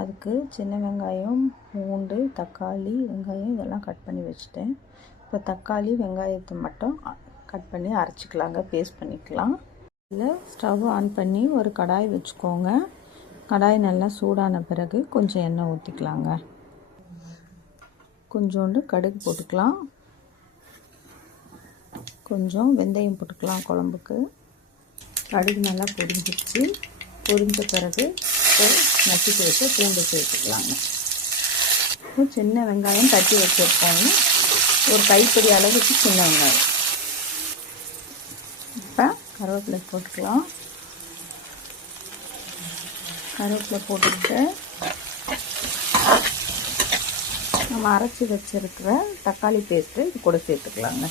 அதுக்கு சின்ன வெங்காயம், பூண்டு, தக்காளி, வெங்காயம் இதெல்லாம் கட் பண்ணி வச்சுட்டேன். இப்போ தக்காளி வெங்காயத்தை மட்டும் கட் பண்ணி அரைச்சிக்கலாங்க, பேஸ்ட் பண்ணிக்கலாம். இதில் ஸ்டவ் ஆன் பண்ணி ஒரு கடாய் வச்சுக்கோங்க. கடாய் நல்லா சூடான பிறகு கொஞ்சம் எண்ணெய் ஊற்றிக்கலாங்க. கொஞ்சோண்டு கடுகு போட்டுக்கலாம், கொஞ்சம் வெந்தயம் போட்டுக்கலாம் குழம்புக்கு. கடுகு நல்லா பொரிஞ்சிடுச்சு. பொரிஞ்ச பிறகு நசுக்கி வச்சு பூண்டு சேர்த்துக்கலாங்க. சின்ன வெங்காயம் தட்டி வச்சுருக்கோங்க, ஒரு கைப்பிடி அளவுக்கு சின்ன வெங்காயம். இப்போ கருவேப்பிலை போட்டுக்கலாம். கருவேப்பிலை போட்டுக்கிட்டு நம்ம அரைச்சி வச்சுருக்கிற தக்காளி பேஸ்ட்டு இது கூட சேர்த்துக்கலாங்க.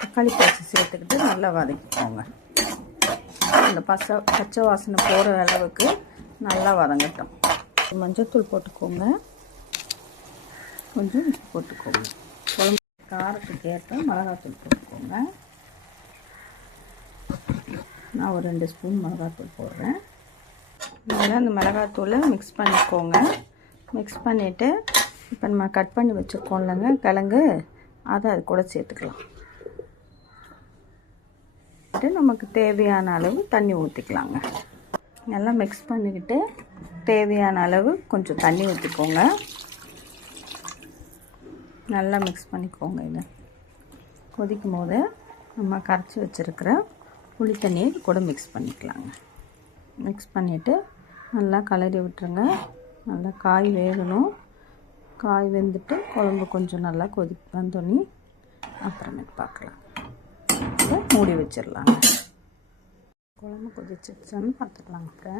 தக்காளி பேஸ்ட்டு சேர்த்துக்கிட்டு நல்லா வதக்கிக்கோங்க. அந்த பச்சை வாசனை போகிற அளவுக்கு நல்லா வதங்கட்டும். மஞ்சள்தூள் போட்டுக்கோங்க, கொஞ்சம் உப்பு போட்டுக்கோங்க. குழம்பு காரத்துக்கு ஏற்ற மிளகாத்தூள் போட்டுக்கோங்க. நான் ஒரு 2 ஸ்பூன் மிளகாத்தூள் போடுறேன். நல்லா அந்த மிளகாத்தூளை மிக்ஸ் பண்ணிக்கோங்க. மிக்ஸ் பண்ணிவிட்டு இப்போ நம்ம கட் பண்ணி வச்சுருக்கோம் இல்லைங்க கிழங்கு, அதை அது கூட சேர்த்துக்கலாம். நமக்கு தேவையான அளவு தண்ணி ஊற்றிக்கலாங்க. நல்லா மிக்ஸ் பண்ணிக்கிட்டு தேவையான அளவு கொஞ்சம் தண்ணி ஊற்றிக்கோங்க. நல்லா மிக்ஸ் பண்ணிக்கோங்க. இதை கொதிக்கும் போது நம்ம கரைச்சி வச்சுருக்கிற புளி தண்ணியை கூட மிக்ஸ் பண்ணிக்கலாங்க. மிக்ஸ் பண்ணிவிட்டு நல்லா கலரி விட்டுருங்க. நல்லா காய் வேகணும். காய் வெந்துட்டு குழம்பு கொஞ்சம் நல்லா வந்தோடனே அப்புறமேட்டு பார்க்கலாம். மூடி வச்சிடலாங்க. குழம்பு கொதிச்சிருச்சான்னு பார்த்துக்கலாங்க.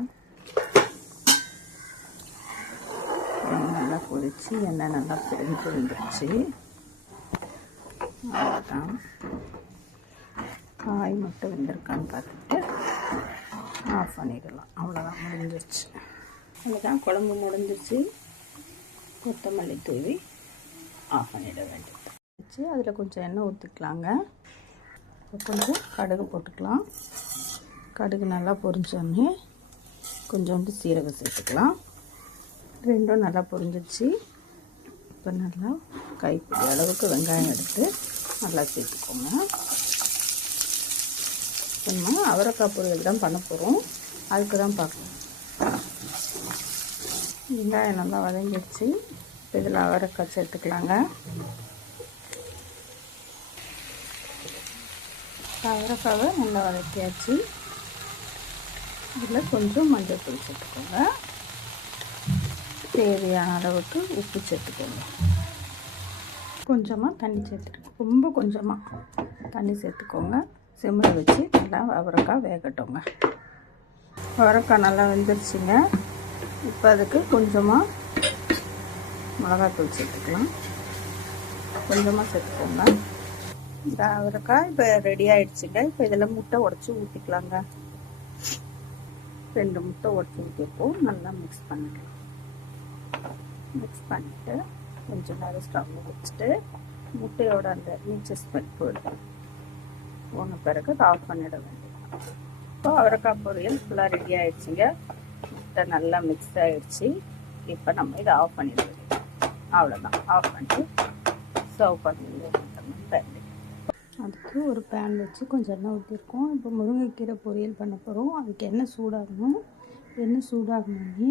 நல்லா கொதிச்சு எண்ணெய் நல்லா பிரிஞ்சிருந்துச்சு. அவ்வளோதான், காய் மட்டும் வெந்திருக்கான்னு பார்த்துட்டு ஆஃப் பண்ணிடலாம். அவ்வளோதான், முடிஞ்சிருச்சு. அவ்வளோதான், குழம்பு முடிஞ்சிச்சு. கொத்தமல்லி தூவி ஆஃப் பண்ணிட வேண்டியது. அதில் கொஞ்சம் எண்ணெய் ஊற்றிக்கலாங்க. கொஞ்சம் கடுகு போட்டுக்கலாம். கடுகு நல்லா பொரிஞ்சோடனே கொஞ்சோண்டு சீரகம் சேர்த்துக்கலாம். ரெண்டும் நல்லா பொரிஞ்சிச்சு. இப்போ நல்லா கைப்பிடி அளவுக்கு வெங்காயம் எடுத்து நல்லா சேர்த்துக்கோங்க. நம்ம அவரைக்காய் பொரியல் தான் பண்ண போகிறோம், அதுக்கு தான் பார்க்கணும். வெங்காயம் நல்லா வதங்கிடுச்சு. இதில் அவரைக்காய் சேர்த்துக்கலாங்க. அவரைக்காவை நல்லா வதக்கியாச்சு. இதில் கொஞ்சம் மஞ்சள் தூள் சேர்த்துக்கோங்க. தேவையான அளவுக்கு உப்பு சேர்த்துக்கோங்க. கொஞ்சமாக தண்ணி சேர்த்துக்கோங்க. ரொம்ப கொஞ்சமாக தண்ணி சேர்த்துக்கோங்க. சிம்மில் வச்சு நல்லா அவரைக்காய் வேகட்டுங்க. அவரைக்காய் நல்லா வெந்துருச்சுங்க. இப்போ அதுக்கு கொஞ்சமாக மிளகாத்தூள் சேர்த்துக்கலாம். கொஞ்சமாக சேர்த்துக்கோங்க. இந்த அவரைக்காய் இப்போ ரெடி ஆகிடுச்சுங்க. இப்போ இதில் முட்டை உடச்சி ஊற்றிக்கலாங்க. 2 முட்டை உடச்சி ஊற்றிப்போம். நல்லா மிக்ஸ் பண்ணிக்கலாம். மிக்ஸ் பண்ணிவிட்டு கொஞ்சம் நேரம் ஸ்டவ் வச்சுட்டு முட்டையோட அந்த நீச்சஸ் பண்ணி போன பிறகு அதை ஆஃப் பண்ணிட வேண்டியது. இப்போ அவரைக்காய் பொரியல் ஃபுல்லாக ரெடி ஆகிடுச்சுங்க. முட்டை நல்லா மிக்ஸ் ஆகிடுச்சு. இப்போ நம்ம இதை ஆஃப் பண்ணிட வேண்டியது. அவ்வளோதான், ஆஃப் பண்ணிட்டு சர்வ் பண்ணிடுவோம். அதுக்கு ஒரு பேன் வச்சு கொஞ்சம் எண்ணெய் ஊற்றிருக்கோம். இப்போ முருங்கைக்கீரை பொரியல் பண்ண போகிறோம். அதுக்கு எண்ணெய் சூடாகணும். எண்ணெய் சூடாகணுன்னே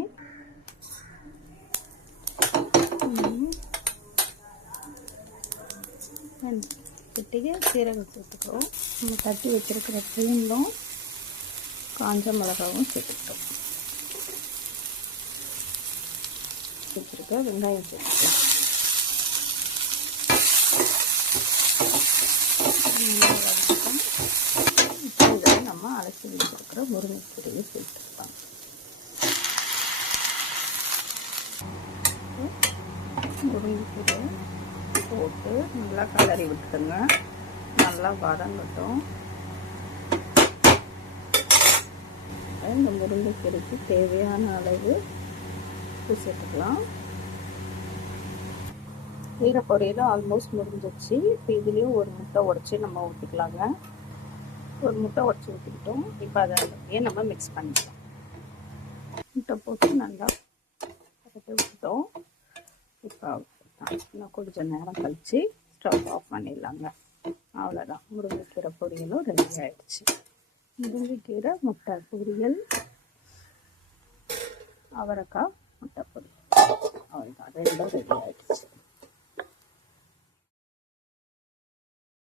கிட்டே சீரகம் சேர்த்துக்கிறோம். நம்ம தட்டி வச்சுருக்கிற பூண்டும் காஞ்ச மிளகாவும் சேர்த்துக்கிட்டோம். வச்சுருக்க வெங்காயம் சேர்த்துக்கிறோம். இப்போ இதில் நம்ம அரைச்சி வச்சுருக்கிற முருங்கைக்கீரையை சேர்த்துக்கலாம். முருங்கைக்கீரையை போட்டு நல்லா கலரி விட்டுருங்க. நல்லா வதங்கட்டும். இந்த முருங்கைக்கீரைக்கு தேவையான அளவு உப்பு சேர்த்துக்கலாம். கீரை பொரியலும் ஆல்மோஸ்ட் முடிஞ்சிச்சு. இப்போ இதுலேயும் ஒரு முட்டை உடச்சி நம்ம ஊற்றிக்கலாங்க. ஒரு முட்டை உடச்சி ஊற்றிக்கிட்டோம். இப்போ அதை அப்படியே நம்ம மிக்ஸ் பண்ணிக்கலாம். முட்டை போட்டு நல்லா கலக்கி விட்டோம். இப்போ இன்னும் கொஞ்சம் நேரம் கழித்து ஸ்டவ் ஆஃப் பண்ணிடலாங்க. அவ்வளோதான், முருங்கைக்கீரை பொரியலும் ரெடி ஆகிடுச்சு. முருங்கைக்கீரை முட்டை பொரியல், அவரைக்காய் முட்டை பொரியல், அவ்வளோதான், ரெண்டும் ரெடி ஆகிடுச்சு.